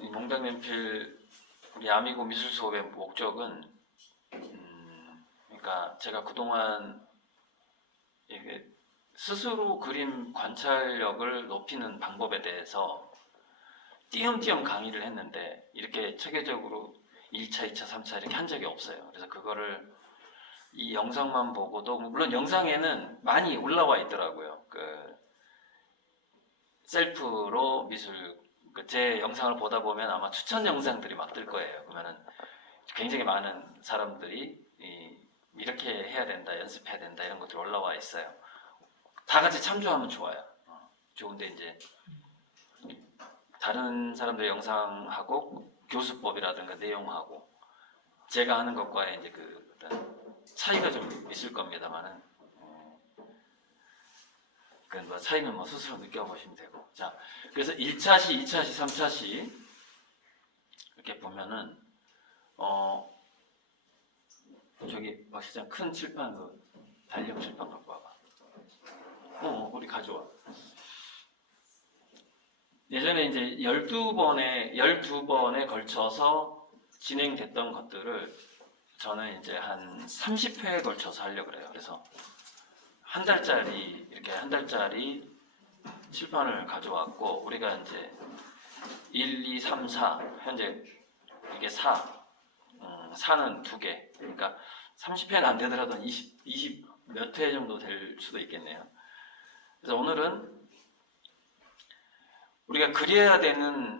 이 몽당연필 우리 아미고 미술 수업의 목적은 그러니까 제가 그동안 이게 스스로 그림 관찰력을 높이는 방법에 대해서 띄엄띄엄 강의를 했는데 이렇게 체계적으로 1차, 2차, 3차 이렇게 한 적이 없어요. 그래서 그거를 이 영상만 보고도 물론 영상에는 많이 올라와 있더라고요. 그 셀프로 미술 제 영상을 보다 보면 아마 추천 영상들이 막 뜰 거예요. 그러면은 굉장히 많은 사람들이 이렇게 해야 된다, 연습해야 된다 이런 것들이 올라와 있어요. 다 같이 참조하면 좋아요. 좋은데 이제 다른 사람들의 영상하고 교수법이라든가 내용하고 제가 하는 것과의 이제 그 어떤 차이가 좀 있을 겁니다만은 그 뭐 차이는 뭐 스스로 느껴보시면 되고. 자, 그래서 1차 시, 2차 시, 3차 시 이렇게 보면은 저기 박 시장 큰 칠판 그 달력 칠판 갖고 와봐. 우리 가져와. 예전에 이제 12번에 걸쳐서 진행됐던 것들을 저는 이제 한 30회에 걸쳐서 하려고 그래요. 그래서 한 달짜리 칠판을 가져왔고, 우리가 이제 1, 2, 3, 4, 현재 이게 4는 2개. 그러니까 30회는 안 되더라도 20 몇 회 정도 될 수도 있겠네요. 그래서 오늘은 우리가 그려야 되는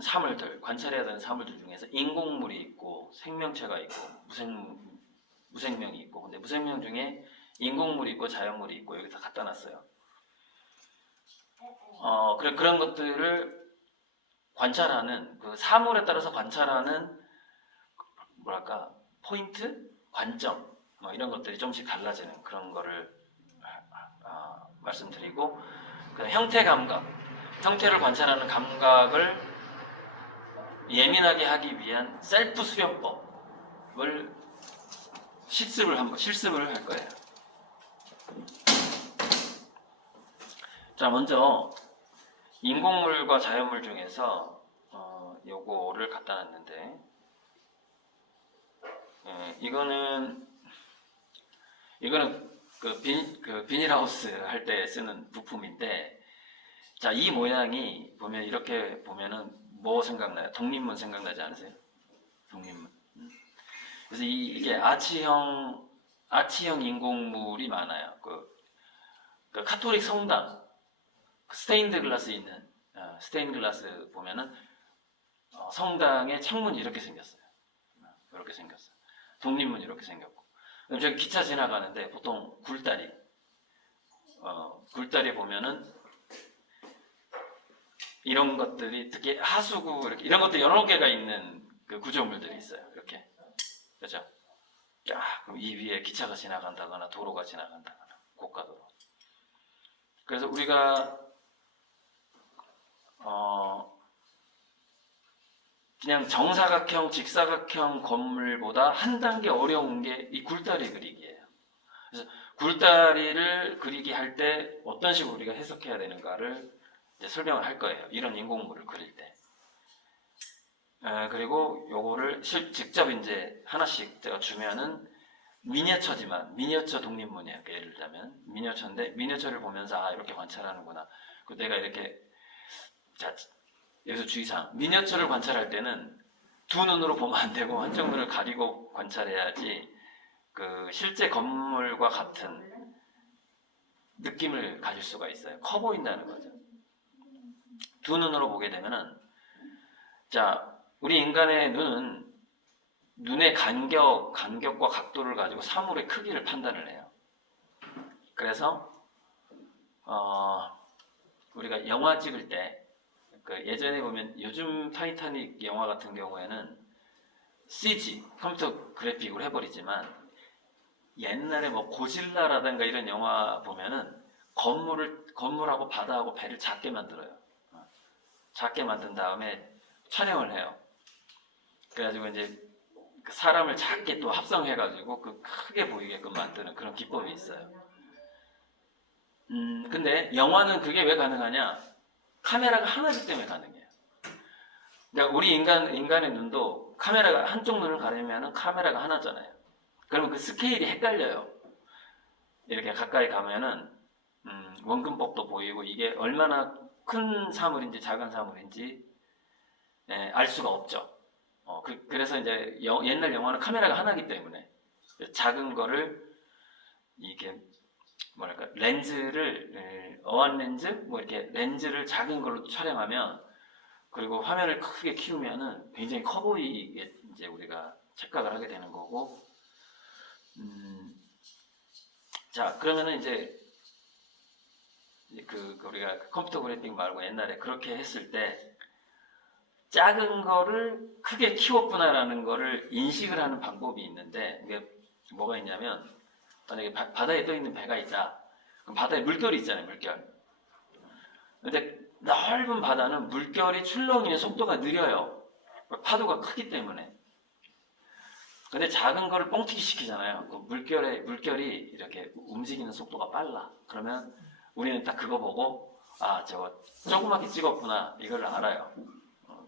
사물들, 관찰해야 되는 사물들 중에서 인공물이 있고 생명체가 있고 무생명이 있고, 근데 무생명 중에 인공물이 있고 자연물이 있고 여기 다 갖다 놨어요. 그런 것들을 관찰하는 그 사물에 따라서 관찰하는 뭐랄까 포인트, 관점 뭐 이런 것들이 좀씩 달라지는 그런 거를 말씀드리고, 그 형태 감각, 형태를 관찰하는 감각을 예민하게 하기 위한 셀프 수련법을 실습을 할 거예요. 자, 먼저 인공물과 자연물 중에서 요거를 갖다 놨는데, 이거는 그 비닐하우스 할 때 쓰는 부품인데, 자, 이 모양이 보면 이렇게 보면은 뭐 생각나요? 독립문 생각나지 않으세요? 독립문. 그래서 이게 아치형 인공물이 많아요. 그 카톨릭 성당 스테인드 글라스 있는 스테인드 글라스 보면은 성당의 창문이 이렇게 생겼어요. 이렇게 생겼어요. 독립문이 이렇게 생겼고, 저기 기차 지나가는데 보통 굴다리 보면은 이런 것들이 특히 하수구 이런 것들 여러 개가 있는 그 구조물들이 있어요. 이렇게. 그죠? 그럼 이 위에 기차가 지나간다거나 도로가 지나간다거나 고가도로. 그래서 우리가 그냥 정사각형, 직사각형 건물보다 한 단계 어려운 게 이 굴다리 그리기예요. 그래서 굴다리를 그리기 할 때 어떤 식으로 우리가 해석해야 되는가를 이제 설명을 할 거예요. 이런 인공물을 그릴 때. 그리고 요거를 직접 이제 하나씩 제가 주면은 미니어처 독립문이에요. 예를 들자면 미니어처인데, 미니어처를 보면서 이렇게 관찰하는구나. 내가 이렇게, 자, 여기서 주의사항. 미니어처를 관찰할 때는 두 눈으로 보면 안 되고 한쪽 눈을 가리고 관찰해야지 그 실제 건물과 같은 느낌을 가질 수가 있어요. 커 보인다는 거죠. 두 눈으로 보게 되면은, 자, 우리 인간의 눈은 눈의 간격과 각도를 가지고 사물의 크기를 판단을 해요. 그래서 우리가 영화 찍을 때 예전에 보면 요즘 타이타닉 영화 같은 경우에는 CG, 컴퓨터 그래픽으로 해버리지만, 옛날에 뭐 고질라라든가 이런 영화 보면은 건물하고 바다하고 배를 작게 만들어요. 작게 만든 다음에 촬영을 해요. 그래가지고 이제 그 사람을 작게 또 합성해가지고 그 크게 보이게끔 만드는 그런 기법이 있어요. 근데 영화는 그게 왜 가능하냐? 카메라가 하나이기 때문에 가능해요. 그러니까 우리 인간의 눈도 카메라가 한쪽 눈을 가리면 카메라가 하나잖아요. 그러면 그 스케일이 헷갈려요. 이렇게 가까이 가면은 원근법도 보이고 이게 얼마나 큰 사물인지 작은 사물인지 알 수가 없죠. 그래서 이제 옛날 영화는 카메라가 하나이기 때문에 작은 거를 이게 뭐랄까 렌즈를 어안 렌즈 뭐 이렇게 렌즈를 작은 걸로 촬영하면 그리고 화면을 크게 키우면은 굉장히 커 보이게 이제 우리가 착각을 하게 되는 거고 자 그러면은 이제 우리가 컴퓨터 그래픽 말고 옛날에 그렇게 했을 때 작은 거를 크게 키웠구나라는 거를 인식을 하는 방법이 있는데 이게 뭐가 있냐면 만약에 바다에 떠 있는 배가 있다. 그럼 바다에 물결이 있잖아요, 물결. 근데 넓은 바다는 물결이 출렁이는 속도가 느려요. 파도가 크기 때문에. 근데 작은 거를 뻥튀기 시키잖아요. 그 물결이 이렇게 움직이는 속도가 빨라. 그러면 우리는 딱 그거 보고 저거 조그맣게 찍었구나 이걸 알아요.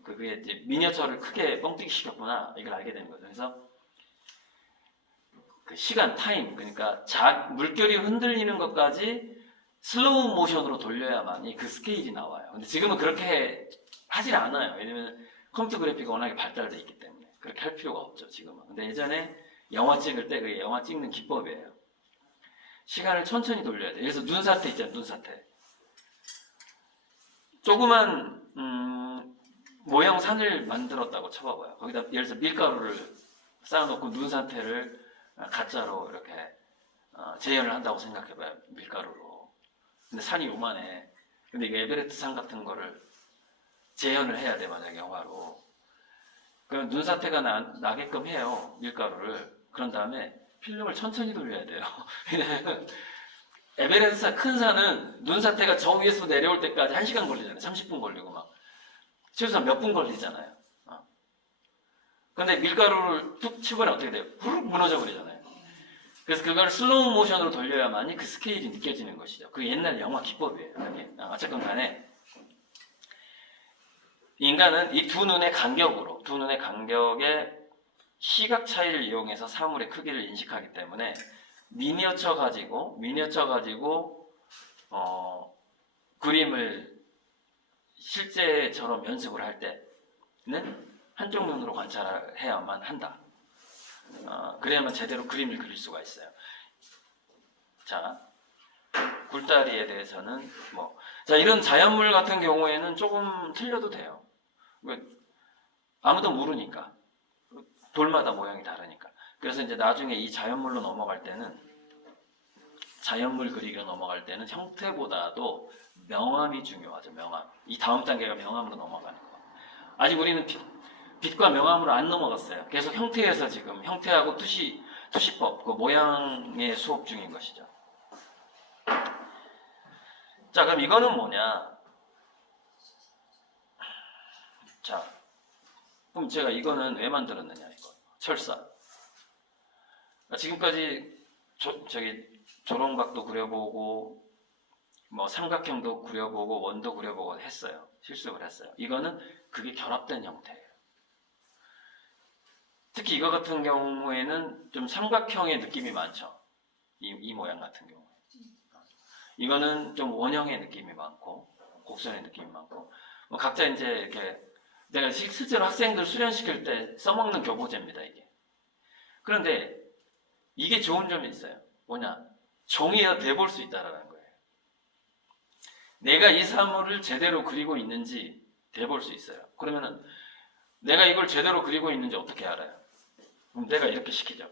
그게 이제 미니어처를 크게 뻥튀기 시켰구나 이걸 알게 되는 거죠. 그래서 그 시간 타임 그러니까 물결이 흔들리는 것까지 슬로우 모션으로 돌려야만이 그 스케일이 나와요. 근데 지금은 그렇게 하질 않아요. 왜냐면 컴퓨터 그래픽이 워낙에 발달되어 있기 때문에 그렇게 할 필요가 없죠 지금은. 근데 예전에 영화 찍을 때 그게 영화 찍는 기법이에요. 시간을 천천히 돌려야 돼요. 그래서 눈사태 있잖아요. 눈사태. 조그만 모형 산을 만들었다고 쳐봐봐요. 거기다 예를 들어서 밀가루를 쌓아놓고 눈사태를 가짜로 이렇게 재현을 한다고 생각해봐요. 밀가루로. 근데 산이 요만해. 근데 이게 에베레스트 산 같은 거를 재현을 해야 돼 만약에 영화로. 그럼 눈사태가 나게끔 해요. 밀가루를. 그런 다음에 필름을 천천히 돌려야 돼요. 왜냐면 에베레스트 큰 산은 눈사태가 저 위에서 내려올 때까지 1시간 걸리잖아요. 30분 걸리고 막. 최소한 몇 분 걸리잖아요. 근데 밀가루를 툭 치고는 어떻게 돼요? 후룩 무너져 버리잖아요. 그래서 그걸 슬로우 모션으로 돌려야만이 그 스케일이 느껴지는 것이죠. 그게 옛날 영화 기법이에요. 어쨌건 간에 인간은 이 두 눈의 간격의 시각 차이를 이용해서 사물의 크기를 인식하기 때문에 미니어처 가지고 그림을 실제처럼 연습을 할 때는 한쪽 눈으로 관찰해야만 한다. 그래야만 제대로 그림을 그릴 수가 있어요. 자, 굴다리에 대해서는 자, 이런 자연물 같은 경우에는 조금 틀려도 돼요. 아무도 모르니까. 돌마다 모양이 다르니까. 그래서 이제 나중에 이 자연물로 넘어갈 때는 자연물 그리기로 넘어갈 때는 형태보다도 명암이 중요하죠. 명암. 이 다음 단계가 명암으로 넘어가는 거. 아직 우리는 빛과 명암으로 안 넘어갔어요. 계속 형태에서 지금 형태하고 투시법, 그 모양의 수업 중인 것이죠. 자, 그럼 이거는 뭐냐? 자, 그럼 제가 이거는 왜 만들었느냐? 이거 철사. 지금까지 조롱각도 그려보고 삼각형도 그려보고 원도 그려보고 했어요. 실습을 했어요. 이거는 그게 결합된 형태예요. 특히 이거 같은 경우에는 좀 삼각형의 느낌이 많죠. 이 모양 같은 경우. 이거는 좀 원형의 느낌이 많고 곡선의 느낌이 많고 각자 이제 이렇게 내가 실제로 학생들 수련시킬 때 써먹는 교보제입니다. 이게. 그런데 이게 좋은 점이 있어요. 뭐냐? 종이에다 대볼 수 있다라는 거예요. 내가 이 사물을 제대로 그리고 있는지 대볼 수 있어요. 그러면은 내가 이걸 제대로 그리고 있는지 어떻게 알아요? 그럼 내가 이렇게 시키죠.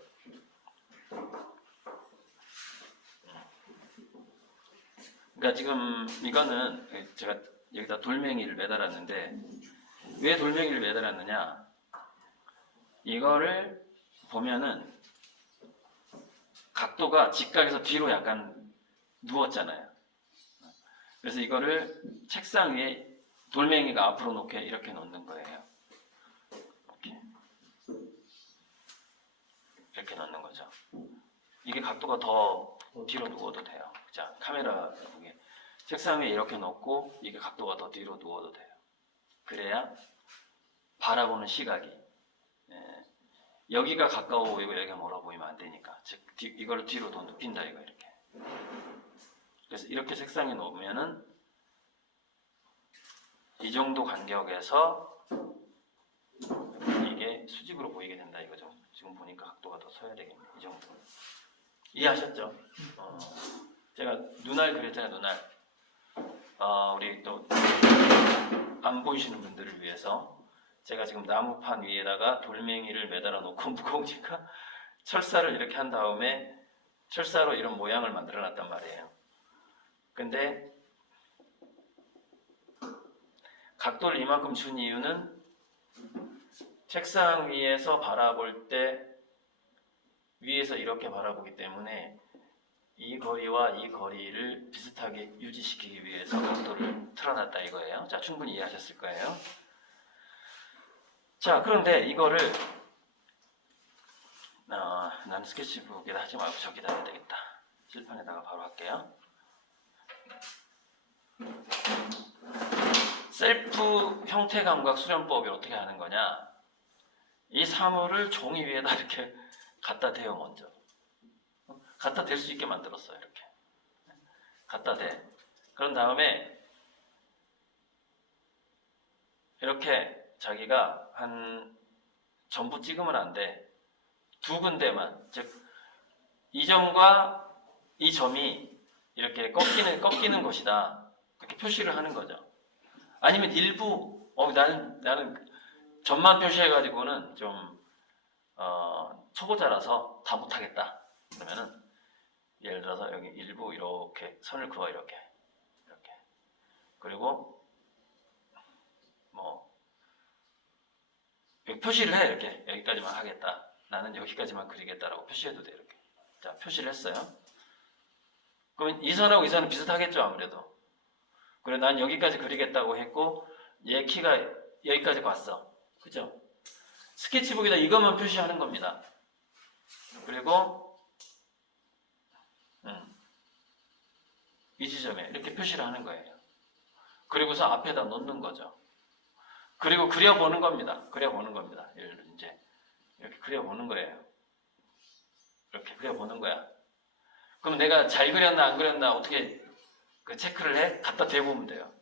그러니까 지금 이거는 제가 여기다 돌멩이를 매달았는데 왜 돌멩이를 매달았느냐? 이거를 보면은 각도가 직각에서 뒤로 약간 누웠잖아요. 그래서 이거를 책상 위에 돌멩이가 앞으로 놓게 이렇게 놓는 거예요. 이렇게 놓는 거죠. 이게 각도가 더 뒤로 누워도 돼요. 자, 카메라 보기. 책상 위에 이렇게 놓고 이게 각도가 더 뒤로 누워도 돼요. 그래야 바라보는 시각이 여기가 가까워 보이고 여기가 멀어 보이면 안 되니까, 즉 이걸 뒤로 더 눕힌다 이거 이렇게. 그래서 이렇게 색상이 놓으면은 이 정도 간격에서 이게 수직으로 보이게 된다 이거죠. 지금 보니까 각도가 더 서야 되겠네. 이 정도. 이해하셨죠? 제가 눈알 그렸잖아요. 눈알. 우리 또 안 보이시는 분들을 위해서 제가 지금 나무판 위에다가 돌멩이를 매달아 놓고 무거우니까 철사를 이렇게 한 다음에 철사로 이런 모양을 만들어 놨단 말이에요. 근데 각도를 이만큼 준 이유는 책상 위에서 바라볼 때 위에서 이렇게 바라보기 때문에 이 거리와 이 거리를 비슷하게 유지시키기 위해서 각도를 틀어놨다 이거예요. 자, 충분히 이해하셨을 거예요. 자, 그런데 이거를 난 스케치북에다 하지 말고 저기다 해야 되겠다. 칠판에다가 바로 할게요. 셀프 형태감각 수련법이 어떻게 하는 거냐? 이 사물을 종이 위에다 이렇게 갖다 대요. 먼저 갖다 댈 수 있게 만들었어요. 이렇게 갖다 대. 그런 다음에 이렇게 자기가 한 전부 찍으면 안 돼. 두 군데만, 즉 이 점과 이 점이 이렇게 꺾이는 것이다. 이렇게 표시를 하는 거죠. 아니면 일부 나는 점만 표시해가지고는 좀 초보자라서 다 못하겠다. 그러면은 예를 들어서 여기 일부 이렇게 선을 그어 이렇게 그리고 뭐 여기 표시를 해. 이렇게 여기까지만 하겠다. 나는 여기까지만 그리겠다라고 표시해도 돼. 이렇게. 자, 표시를 했어요. 그러면 이 선하고 이 선은 비슷하겠죠, 아무래도. 그래, 난 여기까지 그리겠다고 했고 얘 키가 여기까지 왔어. 그죠? 스케치북에다 이것만 표시하는 겁니다. 그리고 이 지점에 이렇게 표시를 하는 거예요. 그리고서 앞에다 놓는 거죠. 그리고 그려보는 겁니다. 예를 들어 이제 이렇게 그려보는 거예요. 이렇게 그려보는 거야. 그럼 내가 잘 그렸나 안 그렸나 어떻게 체크를 해? 갖다 대보면 돼요.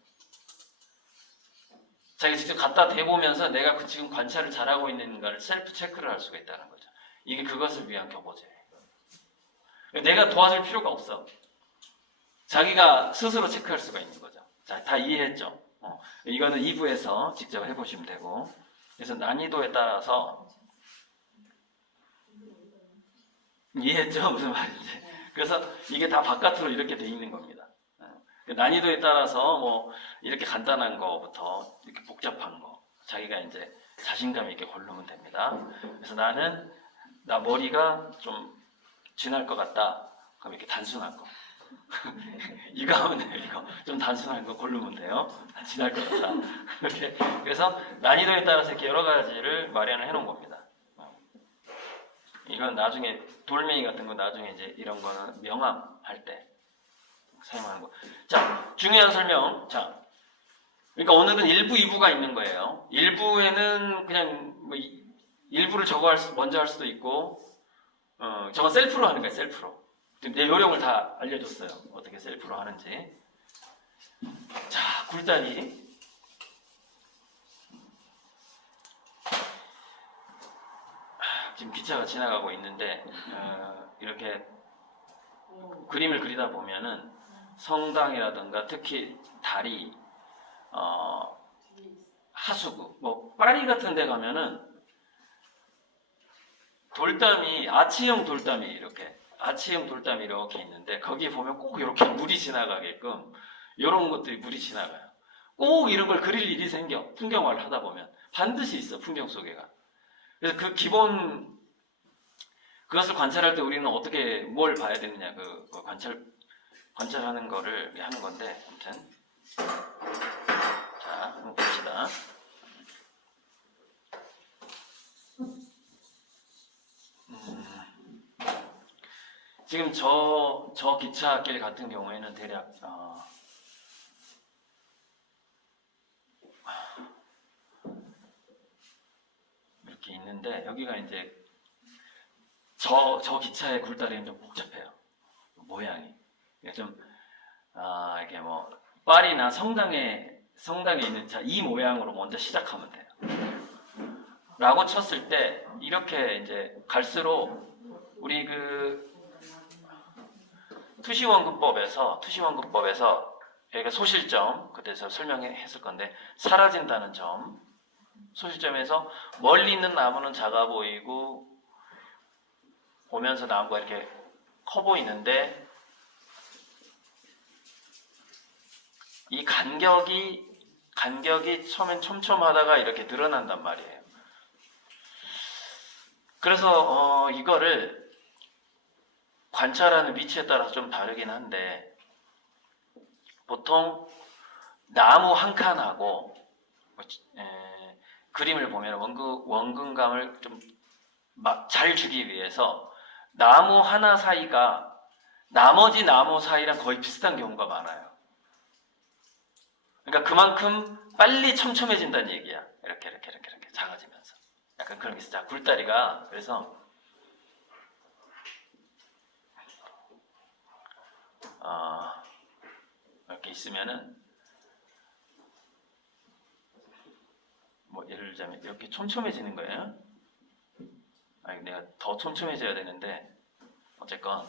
자기 직접 갖다 대보면서 내가 지금 관찰을 잘하고 있는가를 셀프 체크를 할 수가 있다는 거죠. 이게 그것을 위한 교보제예요. 내가 도와줄 필요가 없어. 자기가 스스로 체크할 수가 있는 거죠. 자, 다 이해했죠? 이거는 2부에서 직접 해보시면 되고. 그래서 난이도에 따라서 이해했죠? 무슨 말인지. 그래서 이게 다 바깥으로 이렇게 돼 있는 겁니다. 난이도에 따라서 뭐 이렇게 간단한 거부터 이렇게 복잡한 거 자기가 이제 자신감 있게 고르면 됩니다. 그래서 나 머리가 좀 진할 것 같다. 그럼 이렇게 단순한 거. 이거 하면 돼요. 이거 좀 단순한 거 고르면 돼요. 진할 것 같다. 이렇게. 그래서 난이도에 따라서 이렇게 여러 가지를 마련을 해놓은 겁니다. 이건 나중에 돌멩이 같은 거 나중에 이제 이런 거는 명암할 때 사용하는 거. 자, 중요한 설명. 자, 그러니까 오늘은 1부, 2부가 있는 거예요. 1부에는 그냥 뭐 일부를 먼저 할 수도 있고, 저건 셀프로 하는 거예요. 셀프로. 내 요령을 다 알려줬어요. 어떻게 셀프로 하는지. 자, 굴다리. 지금 기차가 지나가고 있는데 이렇게 그림을 그리다 보면은 성당이라든가 특히 다리, 하수구, 뭐 파리 같은 데 가면은 돌담이 아치형 돌담이 이렇게 있는데 거기 보면 꼭 이렇게 물이 지나가게끔 이런 것들이 물이 지나가요. 꼭 이런 걸 그릴 일이 생겨. 풍경화를 하다 보면 반드시 있어. 풍경 속에가. 그래서 그 기본 그것을 관찰할 때 우리는 어떻게 뭘 봐야 되느냐 그 관찰하는 거를 하는 건데 아무튼 자 한번 봅시다. 지금 저 기차길 같은 경우에는 대략 이렇게 있는데 여기가 이제 저 기차의 굴다리는 좀 복잡해요. 모양이. 좀 이게 뭐 파리나 성당에 있는 자 이 모양으로 먼저 시작하면 돼요. 라고 쳤을 때 이렇게 이제 갈수록 우리 그 투시원근법에서 여기가 소실점 그때서 설명했을 건데 사라진다는 점 소실점에서 멀리 있는 나무는 작아 보이고 보면서 나무가 이렇게 커 보이는데 이 간격이 처음엔 촘촘하다가 이렇게 늘어난단 말이에요. 그래서 이거를 관찰하는 위치에 따라서 좀 다르긴 한데 보통 나무 한 칸하고 그림을 보면 원근감을 좀 잘 주기 위해서 나무 하나 사이가 나머지 나무 사이랑 거의 비슷한 경우가 많아요. 그러니까 그만큼 빨리 촘촘해진다는 얘기야. 이렇게 작아지면서 약간 그런 게 있어. 자, 굴다리가 그래서 이렇게 있으면은 뭐 예를 들자면 이렇게 촘촘해지는 거예요. 아니 내가 더 촘촘해져야 되는데 어쨌건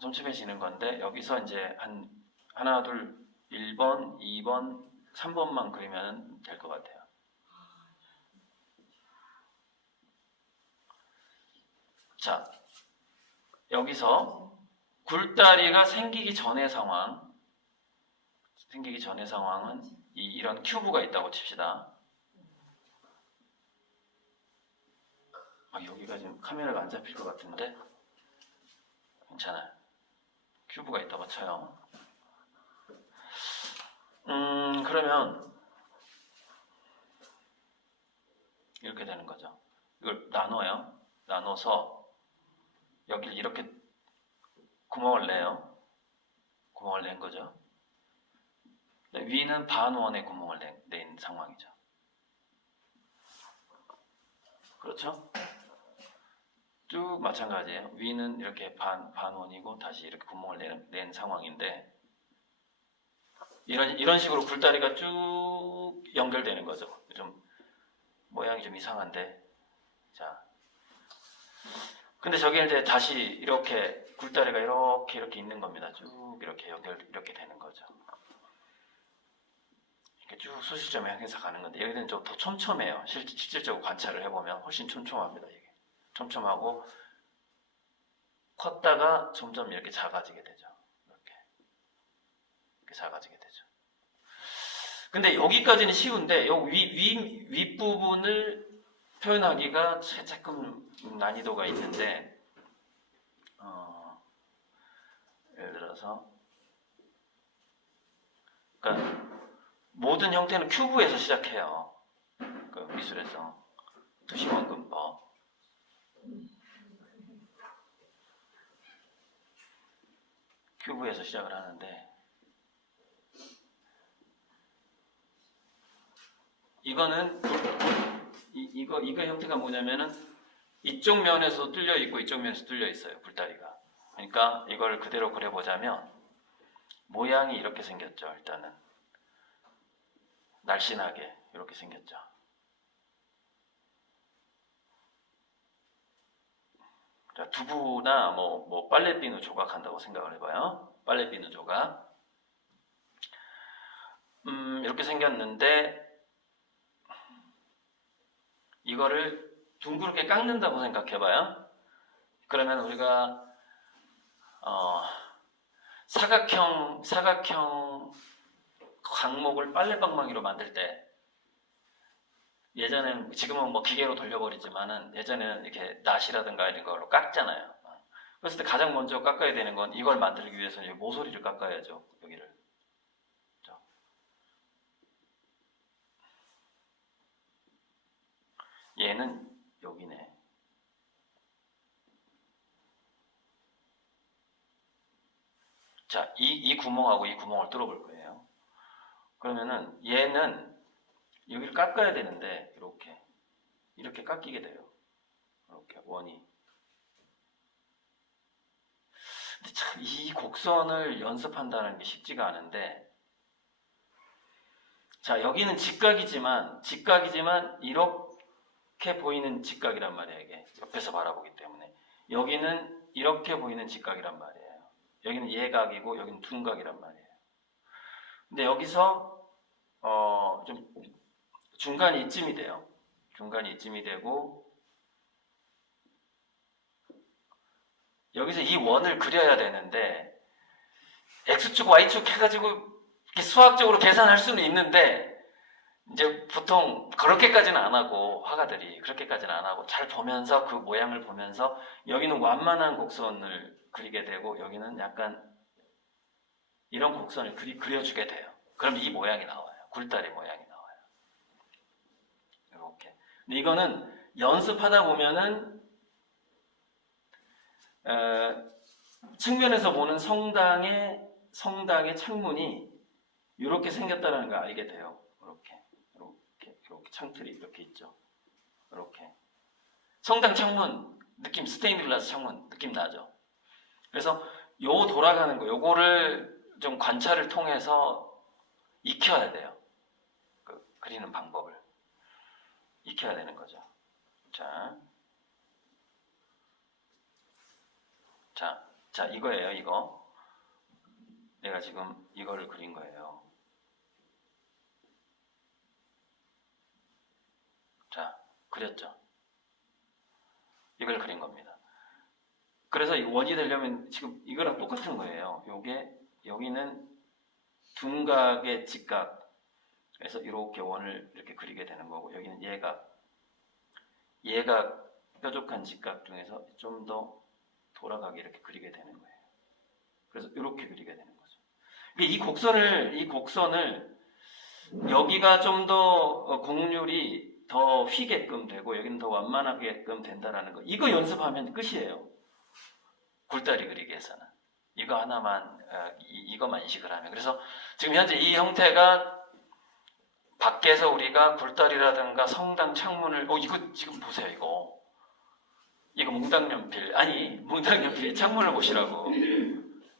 촘촘해지는 건데 여기서 이제 한 하나 둘 1번, 2번, 3번만 그리면 될 것 같아요. 자, 여기서 굴다리가 생기기 전의 상황은 이런 큐브가 있다고 칩시다. 여기가 지금 카메라가 안 잡힐 것 같은데 괜찮아요. 큐브가 있다고 쳐요. 그러면 이렇게 되는 거죠. 이걸 나눠요. 나눠서 여기를 이렇게 구멍을 내요. 구멍을 낸 거죠. 위는 반원의 구멍을 낸 상황이죠. 그렇죠? 쭉 마찬가지예요. 위는 이렇게 반원이고 다시 이렇게 구멍을 낸 상황인데 이런 식으로 굴다리가 쭉 연결되는 거죠. 좀 모양이 좀 이상한데 자, 근데 저게 이제 다시 이렇게 굴다리가 이렇게 있는 겁니다. 쭉 이렇게 이렇게 되는 거죠. 이렇게 쭉 소실점에 향해서 가는 건데 여기는 좀 더 촘촘해요. 실질적으로 관찰을 해보면 훨씬 촘촘합니다. 이게 촘촘하고 컸다가 점점 이렇게 작아지게 되죠. 이렇게 작아지게 되죠. 근데 여기까지는 쉬운데 여기 윗부분을 표현하기가 조금 난이도가 있는데 예를 들어서 그러니까 모든 형태는 큐브에서 시작해요. 그 미술에서 투시원근법 큐브에서 시작을 하는데 이거는 이거 형태가 뭐냐면은 이쪽 면에서 뚫려 있고 이쪽 면에서 뚫려 있어요. 굴다리가. 그러니까 이걸 그대로 그려보자면 모양이 이렇게 생겼죠. 일단은 날씬하게 이렇게 생겼죠. 자, 두부나 뭐 빨래비누 조각한다고 생각을 해봐요. 빨래비누 조각. 이렇게 생겼는데 이거를 둥그렇게 깎는다고 생각해봐요. 그러면 우리가 사각형 광목을 빨래방망이로 만들 때 예전에는 지금은 뭐 기계로 돌려버리지만은 예전에는 이렇게 낫이라든가 이런 걸로 깎잖아요. 그랬을 때 가장 먼저 깎아야 되는 건 이걸 만들기 위해서는 모서리를 깎아야죠. 여기를. 얘는 여기네. 자, 이 구멍하고 이 구멍을 뚫어볼 거예요. 그러면은 얘는 여기를 깎아야 되는데 이렇게 이렇게 깎이게 돼요. 이렇게 원이. 근데 참 이 곡선을 연습한다는 게 쉽지가 않은데, 자, 여기는 직각이지만 이렇게 보이는 직각이란 말이에요. 이게 옆에서 바라보기 때문에. 여기는 이렇게 보이는 직각이란 말이에요. 여기는 예각이고 여기는 둔각이란 말이에요. 근데 여기서 좀 중간이 이쯤이 돼요. 중간이 이쯤이 되고, 여기서 이 원을 그려야 되는데 X축, Y축 해가지고 이렇게 수학적으로 계산할 수는 있는데, 이제 보통 그렇게까지는 안 하고, 화가들이 그렇게까지는 안 하고 잘 보면서, 그 모양을 보면서 여기는 완만한 곡선을 그리게 되고 여기는 약간 이런 곡선을 그려주게 돼요. 그럼 이 모양이 나와요. 굴다리 모양이 나와요. 이렇게. 근데 이거는 연습하다 보면은 측면에서 보는 성당의 창문이 이렇게 생겼다는 걸 알게 돼요. 이렇게 창틀이 이렇게 있죠. 이렇게 성당 창문 느낌, 스테인드 글라스 창문 느낌 나죠. 그래서 요 돌아가는 거, 요거를 좀 관찰을 통해서 익혀야 돼요. 그리는 방법을 익혀야 되는 거죠. 자, 이거예요. 이거 내가 지금 이거를 그린 거예요. 자, 그렸죠. 이걸 그린 겁니다. 그래서 이 원이 되려면 지금 이거랑 똑같은 거예요. 여기는 둔각의 직각, 그래서 이렇게 원을 이렇게 그리게 되는 거고, 여기는 예각 뾰족한 직각 중에서 좀 더 돌아가게 이렇게 그리게 되는 거예요. 그래서 이렇게 그리게 되는 거죠. 이 곡선을 여기가 좀 더 곡률이 더 휘게끔 되고 여기는 더 완만하게끔 된다라는 거, 이거 연습하면 끝이에요. 굴다리 그리기에서는 이거 하나만, 이거만 인식을 하면. 그래서 지금 현재 이 형태가 밖에서 우리가 굴다리라든가 성당 창문을, 이거 지금 보세요. 이거 몽당연필의 창문을 보시라고.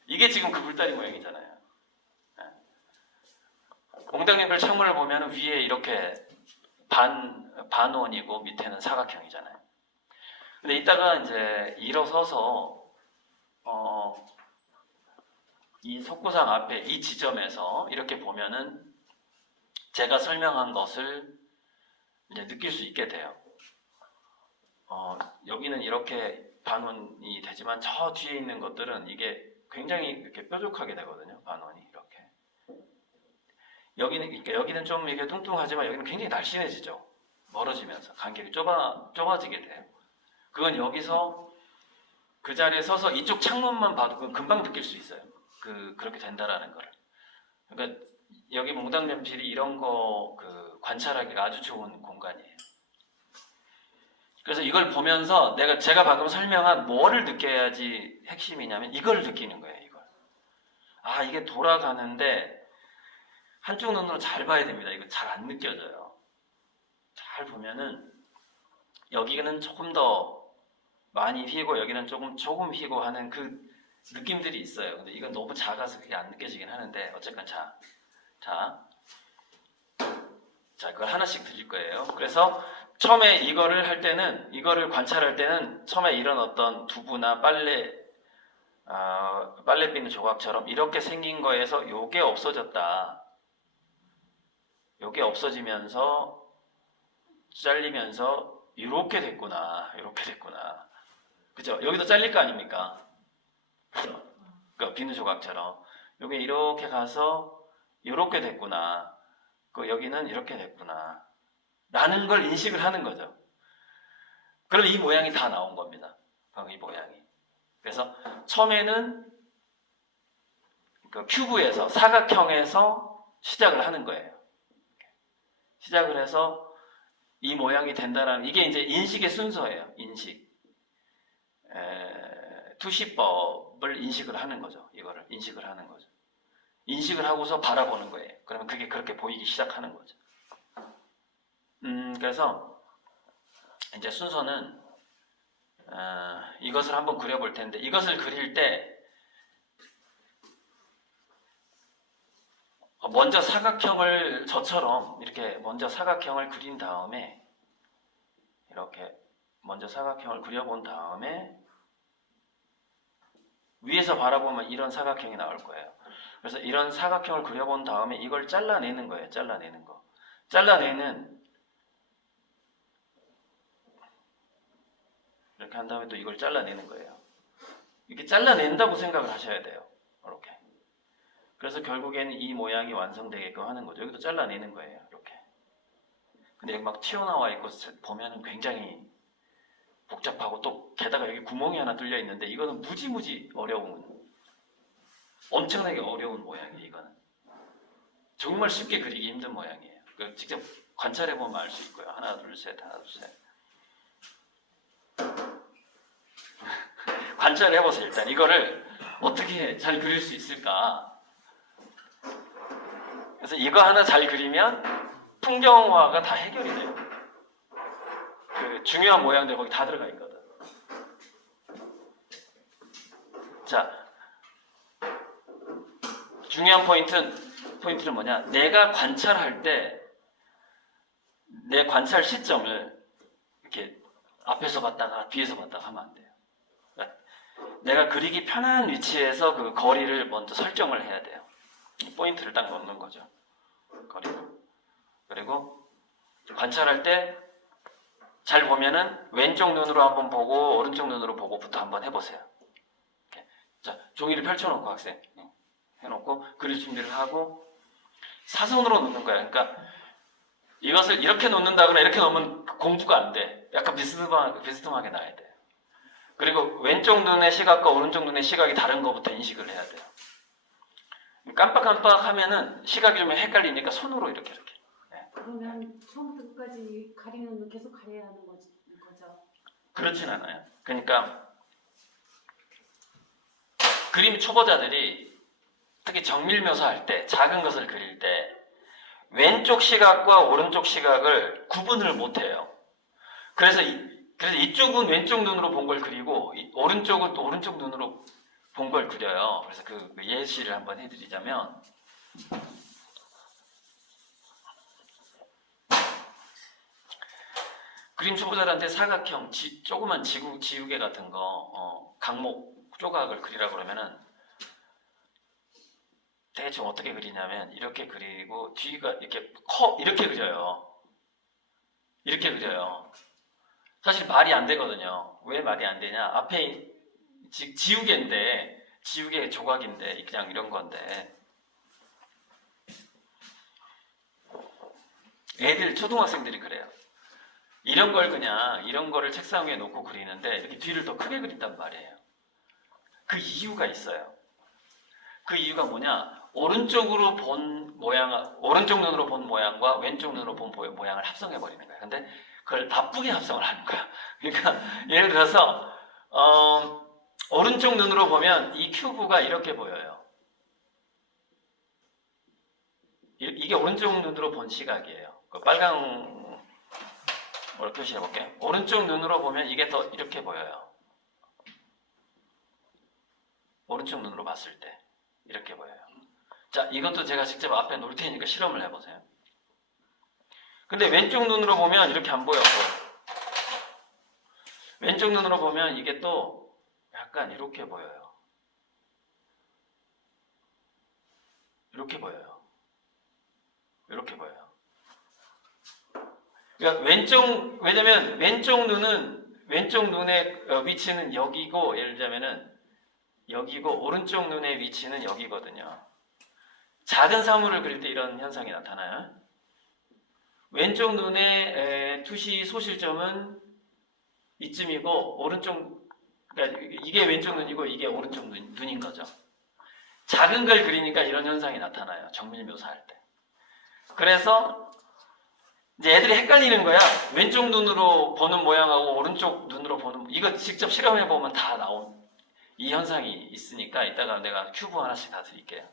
이게 지금 그 굴다리 모양이잖아요. 몽당연필 창문을 보면 위에 이렇게 반원이고 밑에는 사각형이잖아요. 근데 이따가 이제 일어서서 이 석고상 앞에 이 지점에서 이렇게 보면은 제가 설명한 것을 이제 느낄 수 있게 돼요. 여기는 이렇게 반원이 되지만 저 뒤에 있는 것들은 이게 굉장히 이렇게 뾰족하게 되거든요. 반원이 이렇게. 여기는 좀 이게 뚱뚱하지만 여기는 굉장히 날씬해지죠. 멀어지면서 간격이 좁아지게 돼요. 그건 여기서 그 자리에 서서 이쪽 창문만 봐도 그건 금방 느낄 수 있어요. 그렇게 된다라는 거를. 그러니까 여기 몽당연필이 이런 거 관찰하기가 아주 좋은 공간이에요. 그래서 이걸 보면서 제가 방금 설명한 뭐를 느껴야지 핵심이냐면 이걸 느끼는 거예요. 이게 돌아가는데 한쪽 눈으로 잘 봐야 됩니다. 이거 잘 안 느껴져요. 잘 보면은 여기는 조금 더 많이 휘고 여기는 조금 휘고 하는 그 느낌들이 있어요. 근데 이건 너무 작아서 그게 안 느껴지긴 하는데, 어쨌건 그걸 하나씩 드릴 거예요. 그래서 처음에 이거를 관찰할 때는 처음에 이런 어떤 두부나 빨래 비누 조각처럼 이렇게 생긴 거에서 요게 없어졌다. 요게 없어지면서 잘리면서 이렇게 됐구나. 그죠? 여기도 잘릴 거 아닙니까? 그죠? 그러니까 비누 조각처럼 요게 이렇게 가서 이렇게 됐구나. 여기는 이렇게 됐구나. 라는 걸 인식을 하는 거죠. 그럼 이 모양이 다 나온 겁니다. 이 모양이. 그래서 처음에는 큐브에서, 사각형에서 시작을 하는 거예요. 시작을 해서 이 모양이 된다라는, 이게 이제 인식의 순서예요. 투시법을 인식을 하는 거죠. 이거를 인식을 하는 거죠. 인식을 하고서 바라보는 거예요. 그러면 그게 그렇게 보이기 시작하는 거죠. 그래서 이제 순서는 이것을 한번 그려볼 텐데, 이것을 그릴 때 먼저 사각형을 저처럼 이렇게 먼저 사각형을 그린 다음에 이렇게 먼저 사각형을 그려본 다음에 위에서 바라보면 이런 사각형이 나올 거예요. 그래서 이런 사각형을 그려본 다음에 이걸 잘라내는 거예요. 잘라내는 거. 이렇게 한 다음에 또 이걸 잘라내는 거예요. 이렇게 잘라낸다고 생각을 하셔야 돼요. 이렇게. 그래서 결국에는 이 모양이 완성되게끔 하는 거죠. 여기도 잘라내는 거예요. 이렇게. 근데 여기 막 튀어나와 있고 보면은 굉장히 복잡하고 또 게다가 여기 구멍이 하나 뚫려 있는데 이거는 무지무지 어려운, 엄청나게 어려운 모양이에요. 이거는 정말 쉽게 그리기 힘든 모양이에요. 직접 관찰해 보면 알 수 있고요. 하나 둘 셋. 관찰해 보세요. 일단 이거를 어떻게 잘 그릴 수 있을까. 그래서 이거 하나 잘 그리면 풍경화가 다 해결이 돼요. 그 중요한 모양들 거기 다 들어가 있거든. 자, 중요한 포인트는 뭐냐? 내가 관찰할 때 내 관찰 시점을 이렇게 앞에서 봤다가 뒤에서 봤다가 하면 안 돼요. 그러니까 내가 그리기 편한 위치에서 그 거리를 먼저 설정을 해야 돼요. 포인트를 딱 넣는 거죠. 거리를. 그리고 관찰할 때 잘 보면은 왼쪽 눈으로 한번 보고 오른쪽 눈으로 보고부터 한번 해보세요. 이렇게. 자, 종이를 펼쳐놓고 학생 해놓고 그릴 준비를 하고 사선으로 놓는 거예요. 그러니까 이것을 이렇게 놓는다거나 이렇게 놓으면 공부가 안 돼. 약간 비스듬하게 나야 돼요. 그리고 왼쪽 눈의 시각과 오른쪽 눈의 시각이 다른 것부터 인식을 해야 돼요. 깜빡깜빡 하면은 시각이 좀 헷갈리니까 손으로 이렇게. 네. 그러면 처음부터 끝까지 가리는 건 계속 가려야 하는 거죠? 그렇진 않아요. 그러니까 그림 초보자들이 특히 정밀 묘사할 때, 작은 것을 그릴 때 왼쪽 시각과 오른쪽 시각을 구분을 못해요. 그래서 이쪽은 왼쪽 눈으로 본 걸 그리고 오른쪽은 또 오른쪽 눈으로 본 걸 그려요. 그래서 그 예시를 한번 해드리자면 그림 초보자들한테 사각형, 조그만 지우개 같은 거, 강목, 조각을 그리라고 그러면은 대충 어떻게 그리냐면 이렇게 그리고 뒤가 이렇게 그려요. 이렇게 그려요. 사실 말이 안 되거든요. 왜 말이 안 되냐? 앞에 지우개인데, 지우개 조각인데 그냥 이런 건데 초등학생들이 그래요. 이런 거를 책상 위에 놓고 그리는데 이렇게 뒤를 더 크게 그린단 말이에요. 그 이유가 있어요. 그 이유가 뭐냐? 오른쪽 눈으로 본 모양과 왼쪽 눈으로 본 모양을 합성해 버리는 거예요. 근데 그걸 나쁘게 합성을 하는 거야. 그러니까 예를 들어서 오른쪽 눈으로 보면 이 큐브가 이렇게 보여요. 이게 오른쪽 눈으로 본 시각이에요. 그 빨강으로 표시해 볼게요. 오른쪽 눈으로 보면 이게 더 이렇게 보여요. 오른쪽 눈으로 봤을 때 이렇게 보여요. 자, 이것도 제가 직접 앞에 놓을 테니까 실험을 해보세요. 근데 왼쪽 눈으로 보면 이렇게 안 보였고, 왼쪽 눈으로 보면 이게 또 약간 이렇게 보여요. 이렇게 보여요. 이렇게 보여요. 그러니까 왜냐면 왼쪽 눈의 위치는 여기고, 예를 들자면은 여기고, 오른쪽 눈의 위치는 여기거든요. 작은 사물을 그릴 때 이런 현상이 나타나요. 왼쪽 눈의 투시 소실점은 이쯤이고, 그러니까 이게 왼쪽 눈이고 이게 오른쪽 눈인 거죠. 작은 걸 그리니까 이런 현상이 나타나요. 정밀 묘사할 때. 그래서 이제 애들이 헷갈리는 거야. 왼쪽 눈으로 보는 모양하고 오른쪽 눈으로 보는, 이거 직접 실험해 보면 다 나온 이 현상이 있으니까 이따가 내가 큐브 하나씩 다 드릴게요.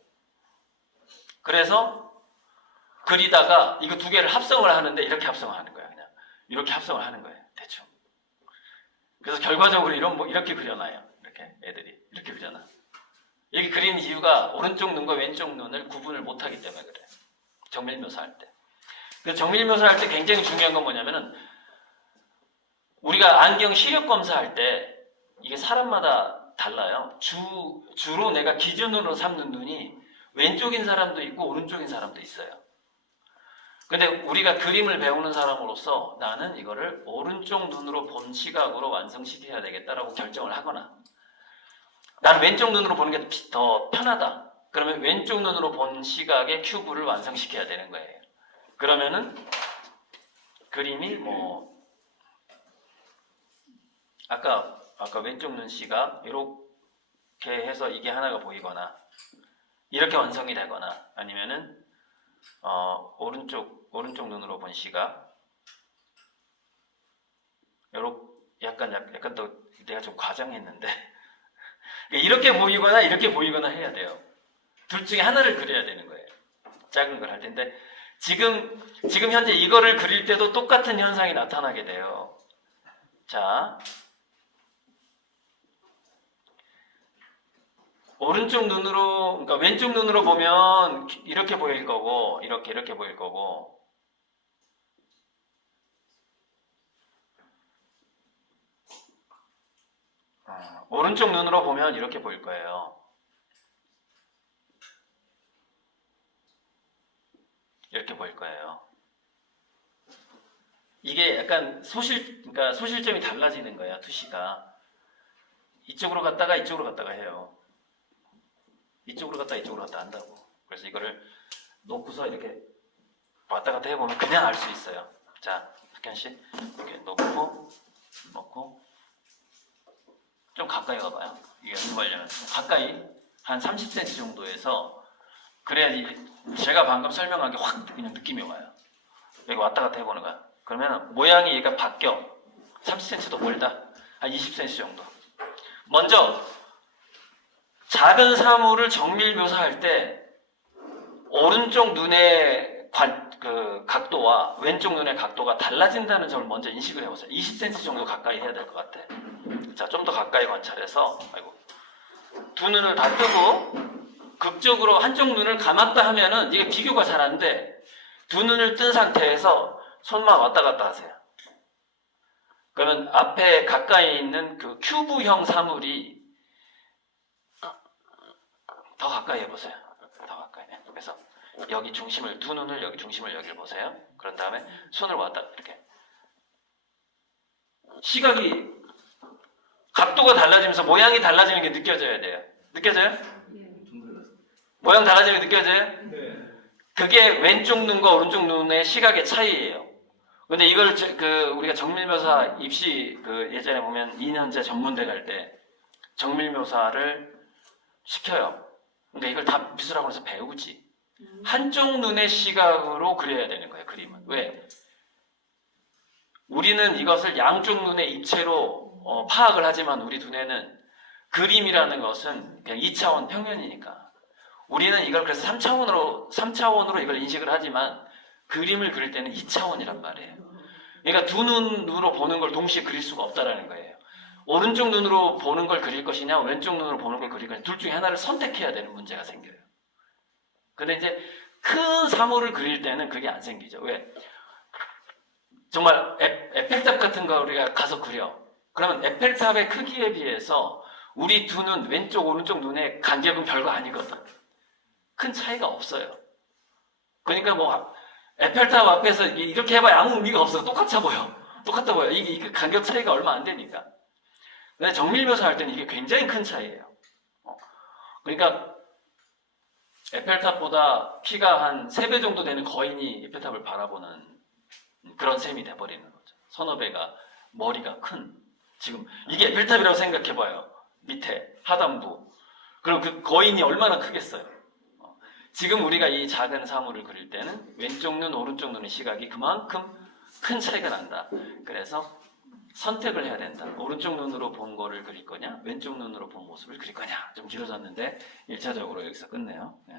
그래서 그리다가 이거 두 개를 합성을 하는데 이렇게 합성을 하는 거야. 그냥 이렇게 합성을 하는 거예요. 대충. 그래서 결과적으로 이렇게 그려놔요. 이렇게 애들이 이렇게 그려놔. 여기 그린 이유가 오른쪽 눈과 왼쪽 눈을 구분을 못하기 때문에 그래요. 정밀 묘사할 때. 그 정밀 묘사할 때 굉장히 중요한 건 뭐냐면은 우리가 안경 시력 검사할 때 이게 사람마다 달라요. 주로 내가 기준으로 삼는 눈이 왼쪽인 사람도 있고 오른쪽인 사람도 있어요. 근데 우리가 그림을 배우는 사람으로서 나는 이거를 오른쪽 눈으로 본 시각으로 완성시켜야 되겠다라고 결정을 하거나 나는 왼쪽 눈으로 보는 게 더 편하다. 그러면 왼쪽 눈으로 본 시각의 큐브를 완성시켜야 되는 거예요. 그러면은 그림이 뭐 아까 왼쪽 눈 시각 이렇게 해서 이게 하나가 보이거나 이렇게 완성이 되거나 아니면은 오른쪽 눈으로 본 시각 요렇게 약간 더 내가 좀 과장했는데 이렇게 보이거나 이렇게 보이거나 해야 돼요. 둘 중에 하나를 그려야 되는 거예요. 작은 걸 할 텐데 지금 현재 이거를 그릴 때도 똑같은 현상이 나타나게 돼요. 자, 오른쪽 눈으로, 그러니까 왼쪽 눈으로 보면 이렇게 보일 거고, 이렇게 보일 거고, 오른쪽 눈으로 보면 이렇게 보일 거예요. 이렇게 보일 거예요. 이게 약간 그러니까 소실점이 달라지는 거야, 투시가. 이쪽으로 갔다가 이쪽으로 갔다가 해요. 이쪽으로 갔다 한다고. 그래서 이거를 놓고서 이렇게 왔다 갔다 해보면 그냥 알 수 있어요. 자, 박현씨 이렇게 놓고 좀 가까이 가봐요. 이게 연습하려면 가까이 한 30cm 정도에서 그래야지 제가 방금 설명한 게 확 그냥 느낌이 와요. 여기 왔다 갔다 해보는 거야. 그러면 모양이 얘가 바뀌어. 30cm도 멀다. 한 20cm 정도. 먼저 작은 사물을 정밀 묘사할 때 오른쪽 눈의 각도와 왼쪽 눈의 각도가 달라진다는 점을 먼저 인식을 해보세요. 20cm 정도 가까이 해야 될 것 같아. 자, 좀 더 가까이 관찰해서 두 눈을 다 뜨고 극적으로 한쪽 눈을 감았다 하면은 이게 비교가 잘 안 돼. 두 눈을 뜬 상태에서 손만 왔다 갔다 하세요. 그러면 앞에 가까이 있는 그 큐브형 사물이 더 가까이 해보세요. 더 가까이. 그래서 여기 중심을, 두 눈을 여기 중심을 여기를 보세요. 그런 다음에 손을 왔다 이렇게. 시각이 각도가 달라지면서 모양이 달라지는 게 느껴져야 돼요. 느껴져요? 모양 달라지는 게 느껴져요? 네. 그게 왼쪽 눈과 오른쪽 눈의 시각의 차이예요. 근데 이걸 우리가 정밀묘사 입시 예전에 보면 2년제 전문대 갈 때 정밀묘사를 시켜요. 그러니까 이걸 다 미술학원에서 배우지. 한쪽 눈의 시각으로 그려야 되는 거예요, 그림은. 왜? 우리는 이것을 양쪽 눈의 입체로 파악을 하지만 우리 두뇌는 그림이라는 것은 그냥 2차원 평면이니까. 우리는 이걸 그래서 3차원으로 이걸 인식을 하지만 그림을 그릴 때는 2차원이란 말이에요. 그러니까 두 눈으로 보는 걸 동시에 그릴 수가 없다라는 거예요. 오른쪽 눈으로 보는 걸 그릴 것이냐, 왼쪽 눈으로 보는 걸 그릴 것이냐, 둘 중에 하나를 선택해야 되는 문제가 생겨요. 근데 이제 큰 사물을 그릴 때는 그게 안 생기죠. 왜? 정말 에펠탑 같은 거 우리가 가서 그려. 그러면 에펠탑의 크기에 비해서 우리 두 눈, 왼쪽, 오른쪽 눈의 간격은 별거 아니거든. 큰 차이가 없어요. 그러니까 뭐 에펠탑 앞에서 이렇게 해봐야 아무 의미가 없어. 똑같아 보여. 이게 간격 차이가 얼마 안 되니까. 근데 정밀묘사 할 때는 이게 굉장히 큰 차이예요. 그러니까 에펠탑보다 키가 한 3배 정도 되는 거인이 에펠탑을 바라보는 그런 셈이 돼버리는 거죠. 서너 배가 머리가 큰. 지금 이게 에펠탑이라고 생각해봐요. 밑에 하단부. 그럼 그 거인이 얼마나 크겠어요. 지금 우리가 이 작은 사물을 그릴 때는 왼쪽 눈, 오른쪽 눈의 시각이 그만큼 큰 차이가 난다. 그래서 선택을 해야 된다. 오른쪽 눈으로 본 거를 그릴 거냐, 왼쪽 눈으로 본 모습을 그릴 거냐. 좀 길어졌는데 1차적으로 여기서 끝내요. 네.